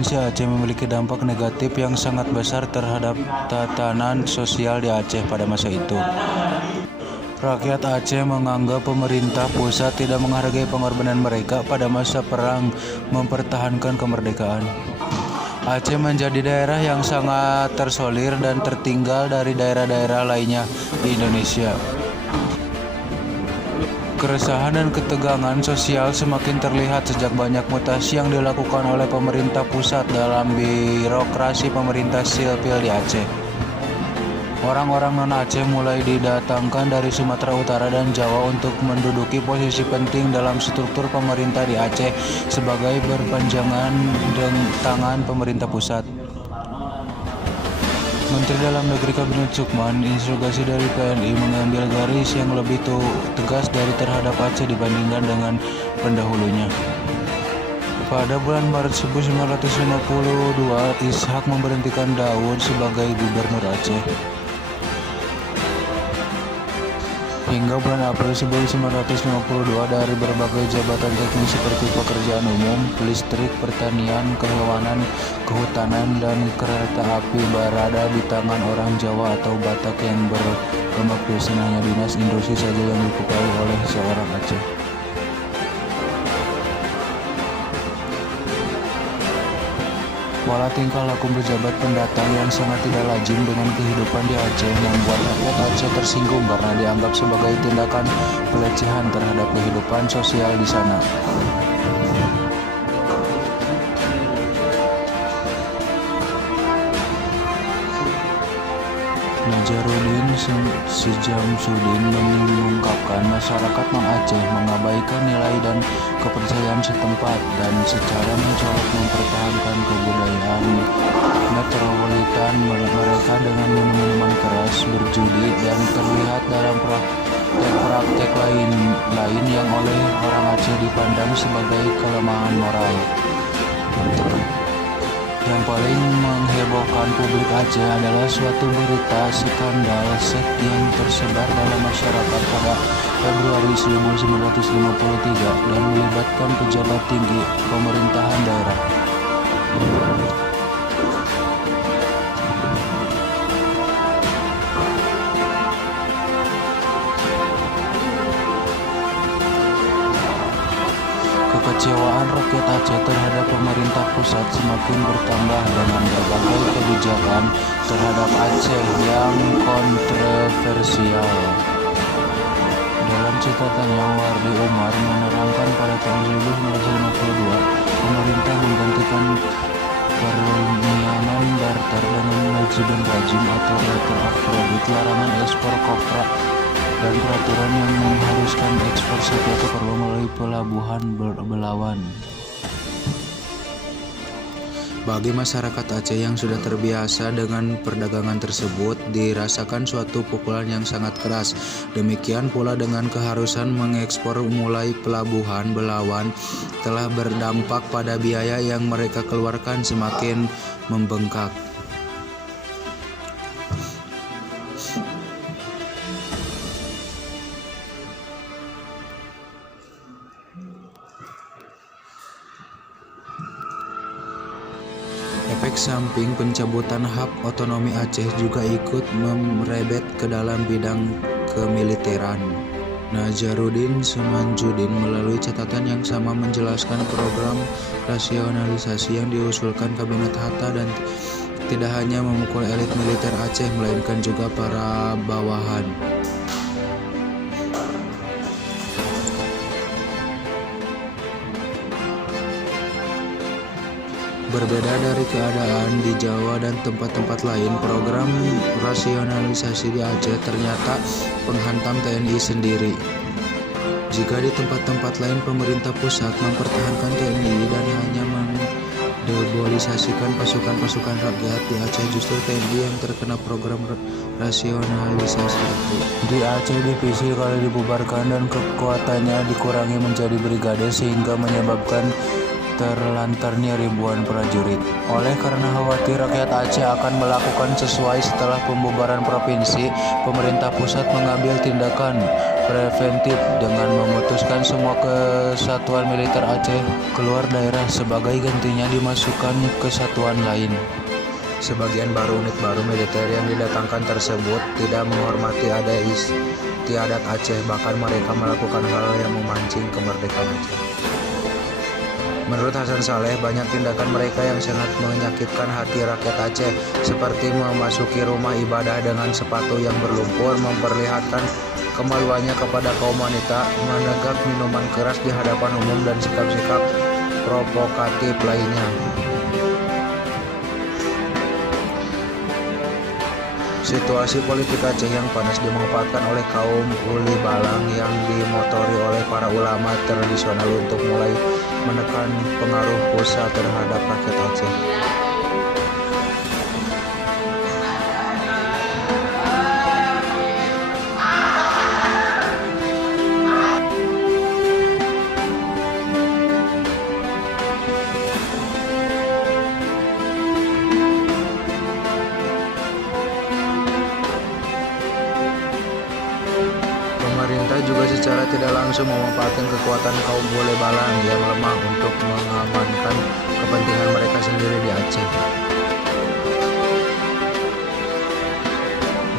Provinsi Aceh memiliki dampak negatif yang sangat besar terhadap tatanan sosial di Aceh pada masa itu. Rakyat Aceh menganggap pemerintah pusat tidak menghargai pengorbanan mereka pada masa perang mempertahankan kemerdekaan. Aceh menjadi daerah yang sangat terisolir dan tertinggal dari daerah-daerah lainnya di Indonesia. Keresahan dan ketegangan sosial semakin terlihat sejak banyak mutasi yang dilakukan oleh pemerintah pusat dalam birokrasi pemerintah sipil di Aceh. Orang-orang non-Aceh mulai didatangkan dari Sumatera Utara dan Jawa untuk menduduki posisi penting dalam struktur pemerintah di Aceh sebagai berpanjangan tangan pemerintah pusat. Menteri Dalam Negeri Kabinet Sukman, instruksi dari PNI mengambil garis yang lebih tegas terhadap Aceh dibandingkan dengan pendahulunya. Pada bulan Maret 1952, Ishak memberhentikan Daud sebagai gubernur Aceh. Hingga bulan April 1952, dari berbagai jabatan teknis seperti pekerjaan umum, listrik, pertanian, kehewanan, kehutanan, dan kereta api berada di tangan orang Jawa atau Batak yang berkembang biasa hanya dinas industri saja yang dikuasai oleh seorang Aceh. Pola tingkah laku pejabat pendatang yang sangat tidak lazim dengan kehidupan di Aceh membuat rakyat Aceh tersinggung karena dianggap sebagai tindakan pelecehan terhadap kehidupan sosial di sana. Najaruddin Syamsuddin mengungkapkan masyarakat non-Aceh mengabaikan nilai dan kepercayaan setempat dan secara mencolok mempertahankan kebudayaan metropolitan mereka dengan minum-minuman keras, berjudi, dan terlihat dalam praktek lain yang oleh orang Aceh dipandang sebagai kelemahan moral. Yang paling menghebohkan publik Aceh adalah suatu berita skandal seks yang tersebar dalam masyarakat pada Februari 1953 dan melibatkan pejabat tinggi pemerintahan daerah. Kekecewaan rakyat Aceh terhadap pemerintah pusat semakin bertambah dengan berbagai kebijakan terhadap Aceh yang kontroversial. Dalam catatannya, Wardi Umar menerangkan pada tahun 1952, pemerintah menggantikan pernianan barter dengan manajemen rajim atau letter of credit, larangan ekspor kopra, dan peraturan yang mengharuskan ekspor sapi atau kerbau melalui pelabuhan Belawan. Bagi masyarakat Aceh yang sudah terbiasa dengan perdagangan tersebut, dirasakan suatu pukulan yang sangat keras. Demikian pula dengan keharusan mengekspor mulai pelabuhan Belawan telah berdampak pada biaya yang mereka keluarkan semakin membengkak. Efek samping pencabutan hak otonomi Aceh juga ikut merebet ke dalam bidang kemiliteran. Najaruddin Syamsuddin melalui catatan yang sama menjelaskan program rasionalisasi yang diusulkan Kabinet Hatta dan tidak hanya memukul elit militer Aceh melainkan juga para bawahan. Berbeda dari keadaan di Jawa dan tempat-tempat lain, program rasionalisasi di Aceh ternyata menghantam TNI sendiri. Jika di tempat-tempat lain pemerintah pusat mempertahankan TNI dan hanya mendemobilisasikan pasukan-pasukan rakyat, di Aceh justru TNI yang terkena program rasionalisasi itu. Di Aceh divisi kali dibubarkan dan kekuatannya dikurangi menjadi brigade sehingga menyebabkan terlantarnya ribuan prajurit. Oleh karena khawatir rakyat Aceh akan melakukan sesuai setelah pembubaran provinsi, pemerintah pusat mengambil tindakan. preventif dengan memutuskan semua kesatuan militer Aceh keluar daerah sebagai gantinya dimasukkan kesatuan lain. Sebagian unit baru militer yang didatangkan tersebut tidak menghormati adat istiadat Aceh, bahkan mereka melakukan hal yang memancing kemerdekaan Aceh. Menurut Hasan Saleh, banyak tindakan mereka yang sangat menyakitkan hati rakyat Aceh, seperti memasuki rumah ibadah dengan sepatu yang berlumpur, memperlihatkan kemaluannya kepada kaum wanita, menegak minuman keras di hadapan umum, dan sikap-sikap provokatif lainnya. Situasi politik Aceh yang panas dimanfaatkan oleh kaum Uli Balang yang dimotori oleh para ulama tradisional untuk mulai menekan pengaruh pusat terhadap rakyat Aceh. Pemerintah juga secara tidak langsung memanfaatkan kekuatan kaum Bole Balang yang lemah untuk mengamankan kepentingan mereka sendiri di Aceh.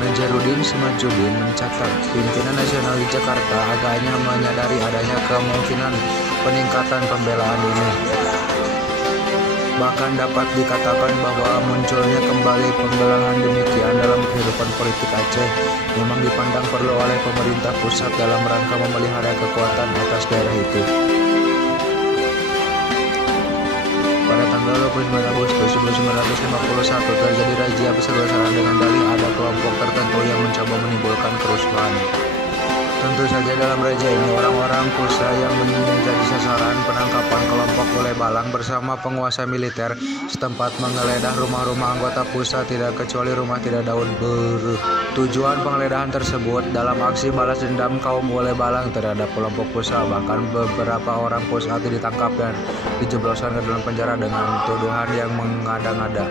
Najaruddin Semajuddin mencatat, pimpinan nasional di Jakarta agaknya menyadari adanya kemungkinan peningkatan pembelaan ini. Bahkan dapat dikatakan bahwa munculnya kembali pembelaan demikian dalam kehidupan politik Aceh memang dipandang perlu oleh pemerintah pusat dalam rangka memelihara kekuatan atas daerah itu. Pada tanggal 29 Agustus 1951 terjadi razia besar-besaran dengan dalih ada kelompok tertentu yang mencoba menimbulkan kerusuhan. Tentu saja dalam razia ini orang-orang Pusa yang menjadi sasaran penangkapan kelompok Bole Balang bersama penguasa militer setempat menggeledah rumah-rumah anggota Pusa tidak kecuali rumah tidak daun beruh. Tujuan penggeledahan tersebut dalam aksi balas dendam kaum Bole Balang terhadap kelompok Pusa, bahkan beberapa orang Pusa ditangkap dan dijebloskan ke dalam penjara dengan tuduhan yang mengada-ngada.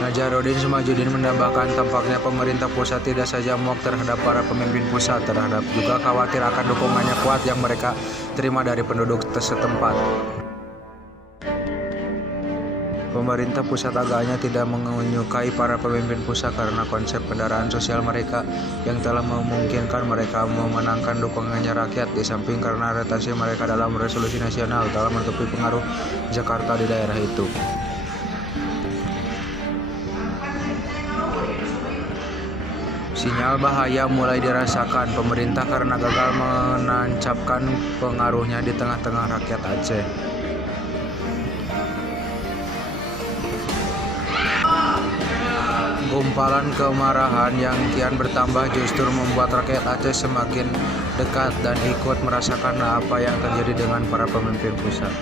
Najaruddin Semajuddin menambahkan tampaknya pemerintah pusat tidak saja muak terhadap para pemimpin pusat, terhadap juga khawatir akan dukungannya kuat yang mereka terima dari penduduk setempat. Pemerintah pusat agaknya tidak menyukai para pemimpin pusat karena konsep kendaraan sosial mereka yang telah memungkinkan mereka memenangkan dukungannya rakyat, di samping karena orientasi mereka dalam resolusi nasional telah menutupi pengaruh Jakarta di daerah itu. Sinyal bahaya mulai dirasakan pemerintah karena gagal menancapkan pengaruhnya di tengah-tengah rakyat Aceh. Gumpalan kemarahan yang kian bertambah justru membuat rakyat Aceh semakin dekat dan ikut merasakan apa yang terjadi dengan para pemimpin pusat.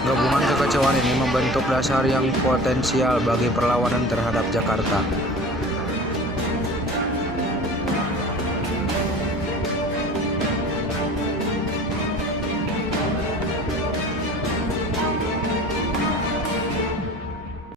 Gabungan kekacauan ini membentuk dasar yang potensial bagi perlawanan terhadap Jakarta.